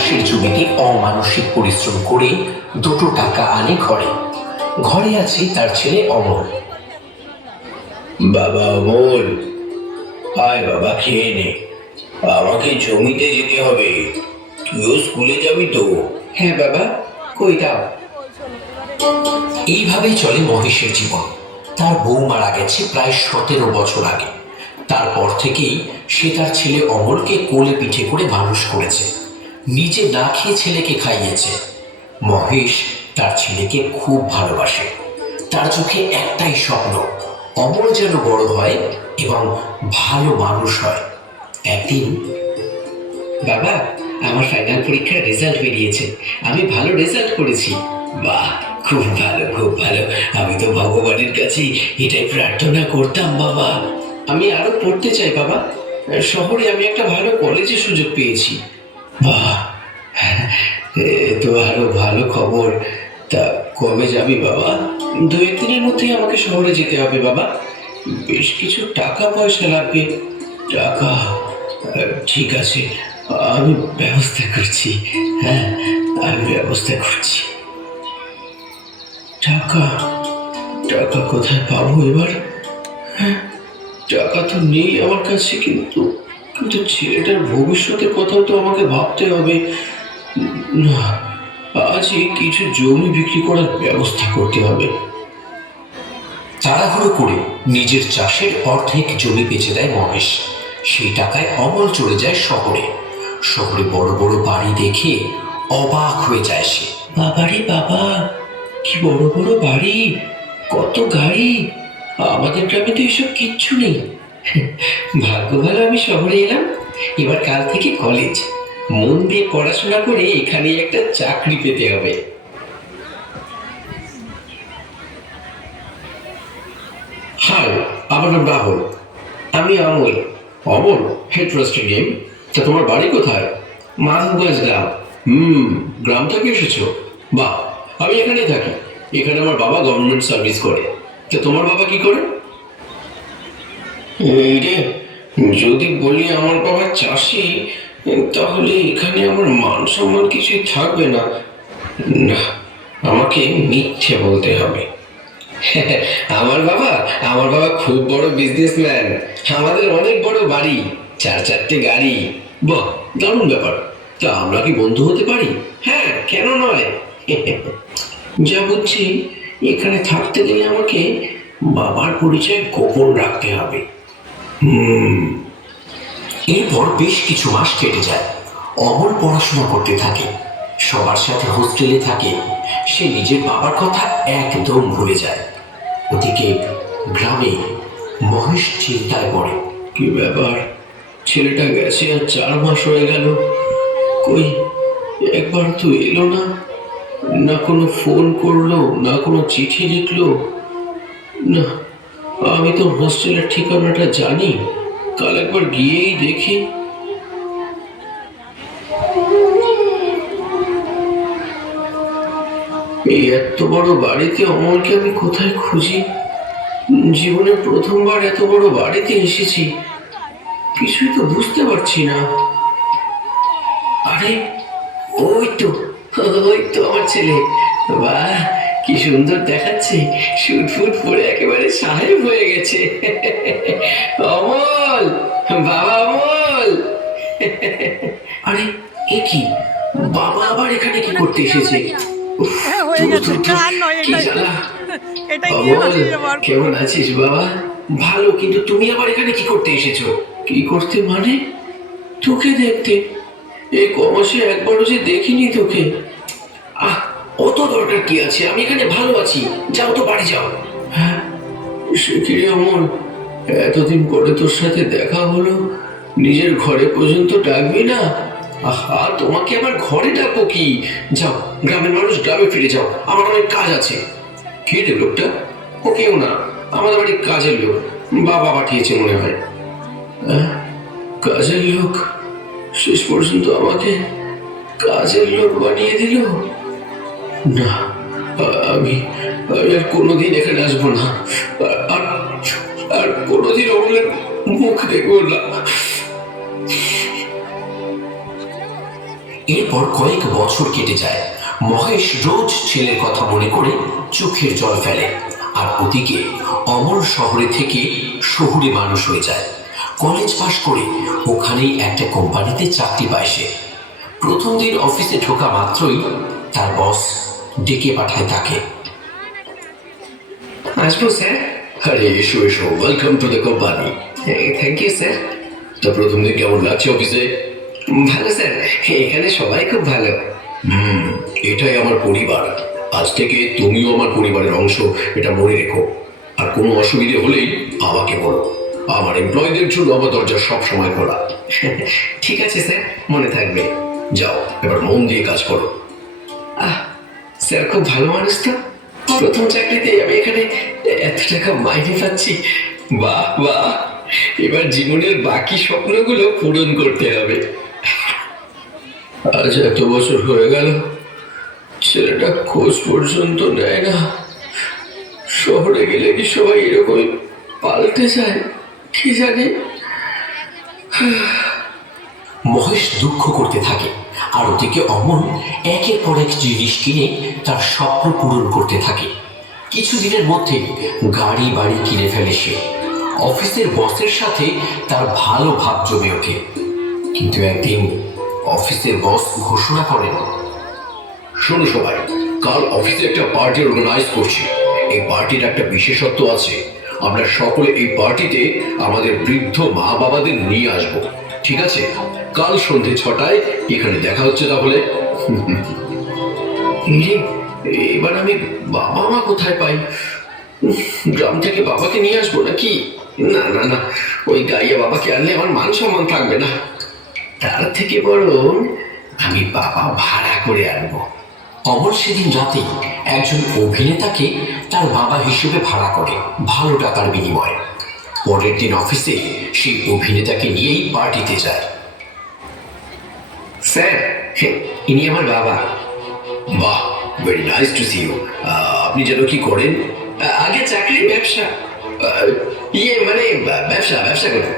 চাষের জমিতে অমানসিক পরিশ্রম করে দুটো টাকা আনে ঘরে। ঘরে আছে তার ছেলে অমল। বাবা অমল, আয় বাবা, খেয়ে নে। আমাকে জমিতে যেতে হবে, তুইও স্কুলে যাবি তো? হ্যাঁ বাবা, কই দাও। এইভাবেই চলে মহেশের জীবন। তার বউ মারা গেছে প্রায় 17 বছর আগে। তারপর থেকেই সে তার ছেলে অমলকে কোলে পিঠে করে মানুষ করেছে। নিজে না খেয়ে ছেলেকে খাইয়েছে। মহেশ তার ছেলেকে খুব ভালোবাসে। তার চোখে একটাই স্বপ্ন, অমল যেন বড় হয় এবং ভালো মানুষ হয়। একদিন, বাবা, আমার ফাইনাল পরীক্ষার রেজাল্ট বেরিয়েছে, আমি ভালো রেজাল্ট করেছি। বাহ, খুব ভালো, খুব ভালো। আমি তো ভগবানের কাছে এটাই প্রার্থনা করতাম বাবা। আমি আরো পড়তে চাই বাবা। শহরে আমি একটা ভালো কলেজে সুযোগ পেয়েছি। বাহ, এ তো আরো ভালো খবর। তা কবে যাবি বাবা? 2-1 দিনের মধ্যেই আমাকে শহরে যেতে হবে বাবা। বেশ কিছু টাকা পয়সা লাগবে। টাকা? ঠিক আছে, আমি ব্যবস্থা করছি। হ্যাঁ, আমি ব্যবস্থা করছি। টাকা? টাকা কোথায় পাবো এবার? হ্যাঁ, টাকা তো নেই আমার কাছে, কিন্তু কিন্তু ছেলেটার ভবিষ্যতের কথাও তো আমাকে ভাবতে হবে। না, আজই কিছু জমি বিক্রি করার ব্যবস্থা করতে হবে। তাড়াহুড়ো করে নিজের চাষের অর্ধেক জমি বেচে দেয় মহেশ। সেই টাকায় অমল চলে যায় শহরে। শহরে বড় বড় বাড়ি দেখে অবাক হয়ে যায় সে। বাবারে বাবা, কি বড় বড় বাড়ি, কত গাড়ি! আমাদের গ্রামে তো এসব কিচ্ছু নেই। ভাগ্য ভালো আমি শহরে এলাম। এবার কাল থেকে কলেজ, মন দিয়ে পড়াশোনা করে এখানে একটা চাকরি পেতে হবে। হাই, আমার নাম রাহুল। আমি অমল। Amal, interesting name. তা তোমার বাড়ি কোথায়? মাধবগঞ্জ গ্রাম। গ্রাম থেকে এসেছো? বাহ, আমি এখানেই থাকি। এখানে আমার বাবা গভর্নমেন্ট সার্ভিস করে। তা তোমার বাবা কি করে? এই রে, যদি বলি আমার বাবা চাষি, তাহলে এখানে আমার মান সম্মান কিছুই থাকবে না। না, আমাকে মিথ্যে বলতে হবে। আমার বাবা খুব বড় বিজনেসম্যান। আমাদের অনেক বড় বাড়ি, 4-4টে গাড়ি। বাহ, দারুণ ব্যাপার। তা আমরা কি বন্ধু হতে পারি? হ্যাঁ, কেন নয়। যা বুঝছি, এখানে থাকতে গেলে আমাকে বাবার পরিচয় গোপন রাখতে হবে। এরপর বেশ কিছু মাস কেটে যায়। অমল পড়াশোনা করতে থাকে, সবার সাথে হোস্টেলে থাকে। সে নিজের বাবার কথা একদম ভুলে যায়। ওদিকে গ্রামে মহেশ চিন্তায় পড়ে। কি ব্যাপার, ছেলেটা গেছে আর 4 মাস হয়ে গেল, কই একবার তো এলো না। না কোনো ফোন করলো, না কোনো চিঠি লিখলো। না, আমি তো হোস্টেলের ঠিকানাটা জানি, কাল একবার গিয়েই দেখি। এই এত বড় বাড়িতে অমলকে আমি কোথায় খুঁজি? জীবনে প্রথমবার এত বড় বাড়িতে এসেছি, কিছুই তো বুঝতে পারছি না। আরে, ওই তো ওই তো আমার ছেলে। বাহ, কি সুন্দর দেখাচ্ছে। শুট ফুট পরে একেবারে সাহেব হয়ে গেছে। অমল, বাবা অমল। আরে, এ কি, বাবা আবার এখানে কি করতে এসেছে? উফ, হয়ে গেছে, গান নয় কি এটাই। জ্বালা। এটাই নিয়ে অমল, হাসি আমার। কেমন আছিস বাবা? ভালো, কিন্তু তুমি আবার এখানে কি করতে এসেছো? কি করতে মানে? তোকে দেখতে। এই কমাসে একবারও যে দেখিনি তোকে। আহ, অত দরকার কি আছে? আমি এখানে ভালো আছি, যাও তো বাড়ি যাও। হ্যাঁ, সে কি রে অমল, এতদিন পরে তোর সাথে দেখা হলো, নিজের ঘরে পর্যন্ত ডাকবি না? আহা, তোমাকে আবার ঘরে ডাকবো কি? যাও, গ্রামের মানুষ গ্রামে ফিরে যাও, আমার অনেক কাজ আছে। কে রে লোকটা? ও কেউ না, আমাদের বাড়ির কাজের লোক, বাবা পাঠিয়েছে মনে হয়। কাজের লোক? শেষ পর্যন্ত আমাকে কাজের লোক বানিয়ে দিল? না, আমি আমি আর কোনোদিন এখানে আসবো না। আর আর কোনোদিন অমলের মুখ দেখবো না। এরপর কয়েক বছর কেটে যায়। মহেশ রোজ ছেলের কথা মনে করে চোখের জল ফেলে। আর ওদিকে অমল শহরে থেকে শহুরে মানুষ হয়ে যায়। কলেজ পাশ করে ওখানেই একটা কোম্পানিতে চাকরি পায় সে। প্রথম দিন অফিসে ঢোকা মাত্রই তার বস ডেকে পাঠায় তাকে। আসবো স্যার? আরে এসো এসো, welcome to the company. Thank you sir. তা প্রথম দিন কেমন লাগছে অফিসে? ভালো স্যার, এখানে সবাই খুব ভালো। এটাই আমার পরিবার। আজ থেকে তুমিও আমার পরিবারের অংশ, এটা মনে রেখো। আর কোনো অসুবিধে হলেই আমাকে বলো। আমার এমপ্লয়ীদের জন্য আমার দরজা সব সময় খোলা। ঠিক আছে স্যার, মনে থাকবে। যাও, এবার মন দিয়ে কাজ করো। স্যার খুব ভালো মানুষ তো। প্রথম চাকরিতে আমি এখানে এত টাকা মাইনে পাচ্ছি। বাহ বাহ, এবার জীবনের বাকি স্বপ্নগুলো পূরণ করতে হবে। আজ এত বছর হয়ে গেল, ছেলেটা খোঁজ পর্যন্ত নেয় না। শহরে গেলে কি সবাই এরকমই পাল্টে যায় কি জানি। মহেশ দুঃখ করতে থাকে, আর ওদিকে অমল একের পর এক জিনিস কিনে তার স্বপ্ন পূরণ করতে থাকে। কিছুদিনের মধ্যেই গাড়ি বাড়ি কিনে ফেলে সে। অফিসের বসের সাথে তার ভালো ভাব জমে ওঠে। কিন্তু একদিন অফিসের বস ঘোষণা করেন, শোনো সবাই, কাল অফিসে একটা পার্টি অর্গানাইজ করছি। এই পার্টির একটা বিশেষত্ব আছে। আমরা সকলে এই পার্টিতে আমাদের বৃদ্ধ মা বাবাদের নিয়ে আসব, ঠিক আছে? কাল সন্ধে 6টায় এখানে দেখা হচ্ছে তাহলে। এবার আমি বাবা মা কোথায় পাই? গ্রাম থেকে বাবাকে নিয়ে আসবো নাকি? না না না, ওই গাইয়া বাবাকে আনলে আমার মান সম্মান থাকবে না। তার থেকে বরং আমি বাবা ভাড়া করে আনবো। অমল সেদিন রাতে একজন অভিনেতাকে তার বাবা হিসেবে ভাড়া করে, ভালো টাকার বিনিময়ে। পরের দিন অফিসে সেই অভিনেতাকে নিয়েই পার্টিতে যায়। স্যার, ইনি আমার বাবা। বাহ, very nice to see you. আপনি যেন কি করেন? আগে চাকরি, ব্যবসা। মানে ব্যবসা ব্যবসা করে।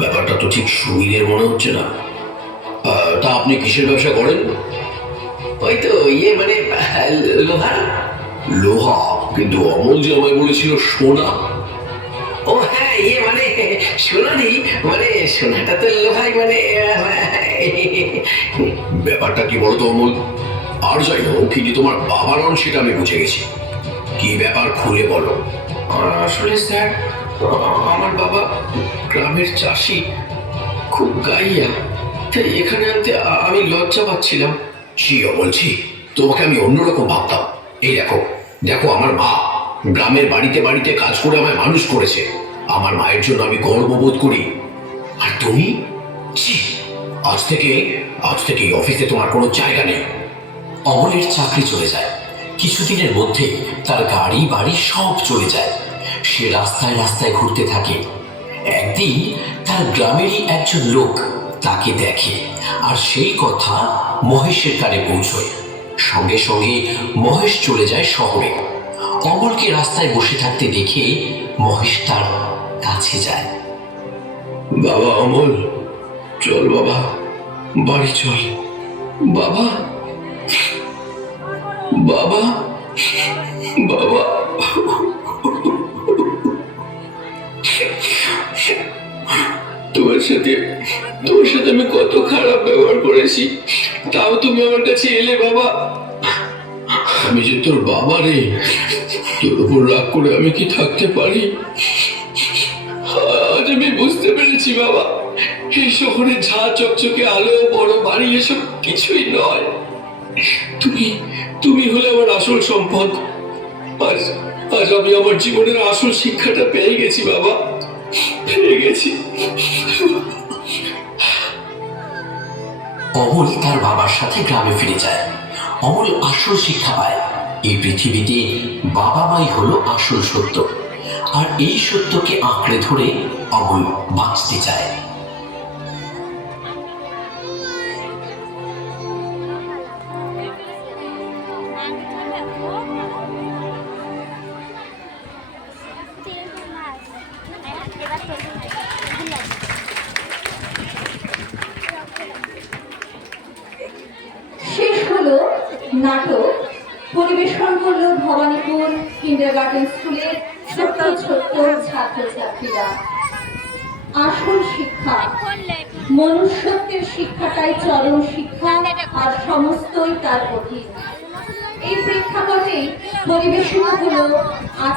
ব্যাপারটা তো ঠিক সুবিধের মনে হচ্ছে না। তা আপনি কিসের ব্যবসা করেন? ওই তো মানে লোহার। লোহা? কিন্তু অমল যে আমায় বলেছিল সোনা। ও হ্যাঁ, মানে সোনালি, মানে সোনাটা তো লোহাই, মানে ব্যাপারটা কি বলতো অমল? আর যাই হোক, কিন্তু তোমার বাবার অন সেটা আমি বুঝে গেছি। কি ব্যাপার, খুলে বলো। আসলে স্যার, আমার বাবা গ্রামের চাষি, খুব গাইয়া, তাই এখানে আনতে আমি লজ্জা পাচ্ছিলাম। ছি বলছি, তোমাকে আমি অন্যরকম ভাবতাম। এই দেখো দেখো, আমার মা গ্রামের বাড়িতে বাড়িতে কাজ করে আমায় মানুষ করেছে। আমার মায়ের জন্য আমি গর্ববোধ করি। আর তুমি? ছি, আজ থেকে এই অফিসে তোমার কোনো জায়গা নেই। অমলের চাকরি চলে যায়। কিছুদিনের মধ্যে তার গাড়ি বাড়ি সব চলে যায়। সে রাস্তায় রাস্তায় ঘুরতে থাকে। একদিন তার গ্রামেরই একজন লোক তাকে দেখে, আর সেই কথা মহেশের কানে পৌঁছয়। সঙ্গে সঙ্গে মহেশ চলে যায় শহরে। অমলকে রাস্তায় বসে থাকতে দেখে মহেশ তার কাছে যায়। বাবা অমল, চল বাবা, বাড়ি চল। বাবা বাবা বাবা, তোমার সাথে আমি কত খারাপ ব্যবহার করেছি, তাও তুমি আমার কাছে এলে বাবা। আমি যে তোর বাবা রে, তোর উপর রাগ করে আমি কি থাকতে পারি? আজ আমি বুঝতে পেরেছি বাবা, এই শহরে ঝা চকচকে আলো, বড় বাড়ি, এসব কিছুই নয়। তুমি হলে আমার আসল সম্পদ। আজ আমি আমার জীবনের আসল শিক্ষাটা পেয়ে গেছি বাবা, পেয়ে গেছি। অমল তার বাবার সাথে গ্রামে ফিরে যায়। অমল আসল শিক্ষা পায়, এই পৃথিবীতে বাবা মাই হলো আসল সত্য। আর এই সত্যকে আঁকড়ে ধরে অমল বাঁচতে চায়। শেষ হলো নাটক। পরিবেশন করলো ভবানীপুর কিন্ডারগার্টেন স্কুলের ছোট্ট ছোট্ট ছাত্রছাত্রীরা। আসল শিক্ষা, মনুষ্যত্বের শিক্ষাটাই চরম শিক্ষা, আর সমস্তই তার অধীন। এই প্রেক্ষাপটেই পরিবেশন হলো